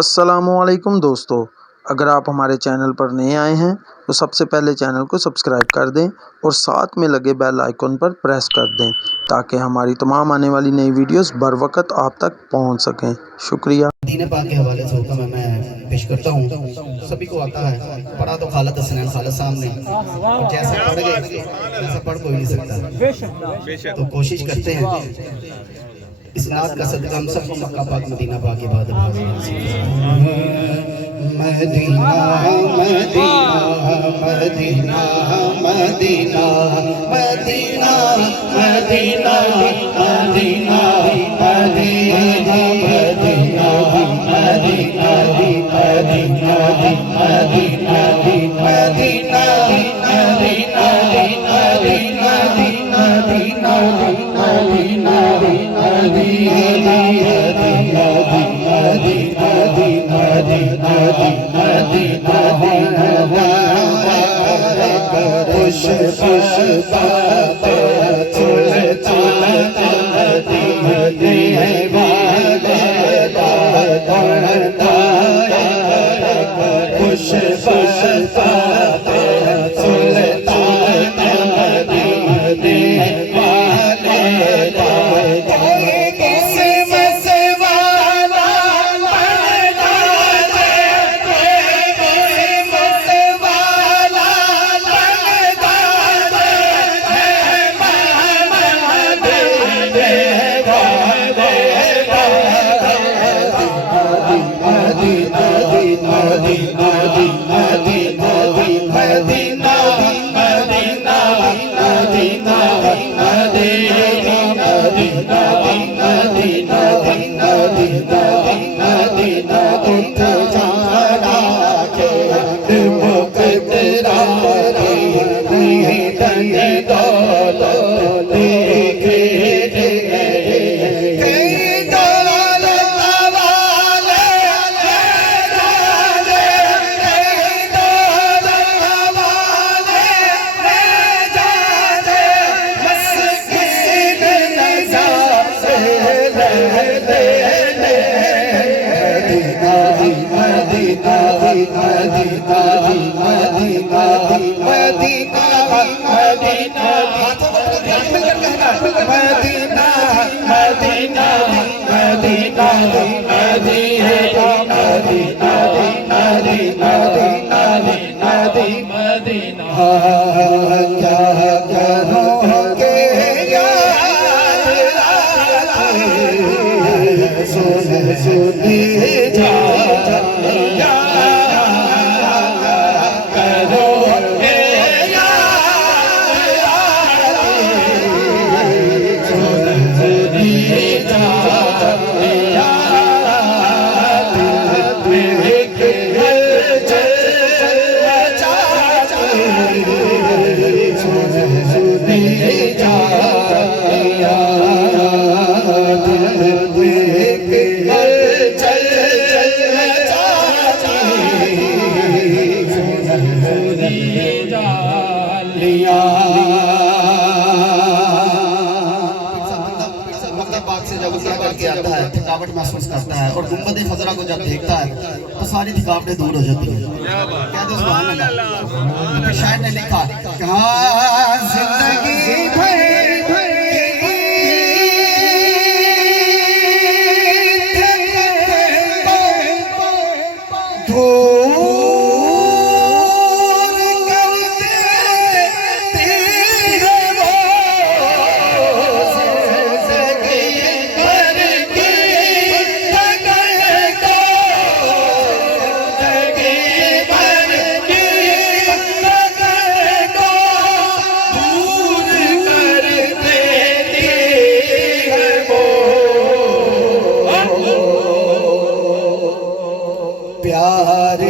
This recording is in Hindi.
अस्सलामुअलैकुम दोस्तों, अगर आप हमारे चैनल पर नए आए हैं तो सबसे पहले चैनल को सब्सक्राइब कर दें और साथ में लगे बेल आइकन पर प्रेस कर दें ताकि हमारी तमाम आने वाली नई वीडियोस बर वक्त आप तक पहुंच सकें। शुक्रिया। दीन पाक के हवाले से हुक्म मैं पेश करता हूँ। सभी को आता है, पढ़ा तो खालद हसनैन खालद साहब ने, और जैसा पढ़ गए वैसा पढ़ कोई नहीं सकता, तो कोशिश करते हैं इस नात का सदका हम सबको मक्का पाक मदीना पाक के बाद Medina Medina Medina Medina Medina Medina Medina Medina Medina Medina Medina Medina Medina थकावट महसूस करता है और गुंबद खजरा को जब देखता है तो सारी थकावटें दूर हो जाती है। क्या दो सुभान अल्लाह। शायर ने लिखा कहाँ जिंदगी भर प्यार